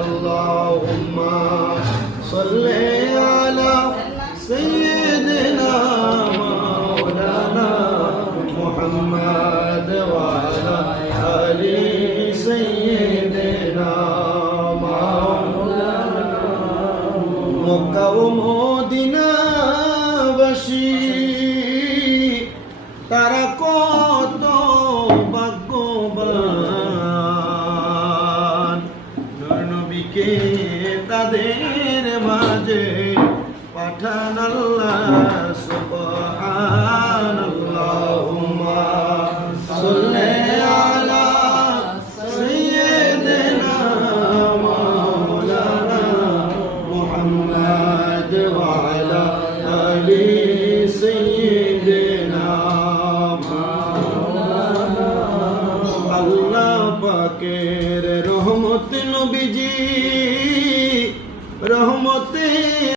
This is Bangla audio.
আল্লাহুম্মা সাল্লি আলা সাইয়্যিদিনা মাওলানা মুহাম্মদ ওয়া আলা আলি সাইয়্যিদিনা মাওলানা। মক্কা ও মদিনাবাসী তারা কত ভাগ্যবান, নবীকে তাদের মাঝে পাঠান আল্লাহ। সুবহানাল্লাহুম্মা সাল্লি আলা সাইয়্যিদিনা মাওলানা মুহাম্মদ ওয়া আলা আলি সাইয়্যিদিনা মাওলানা। আল্লাহ পাকের রহমত নবীজি রহমতে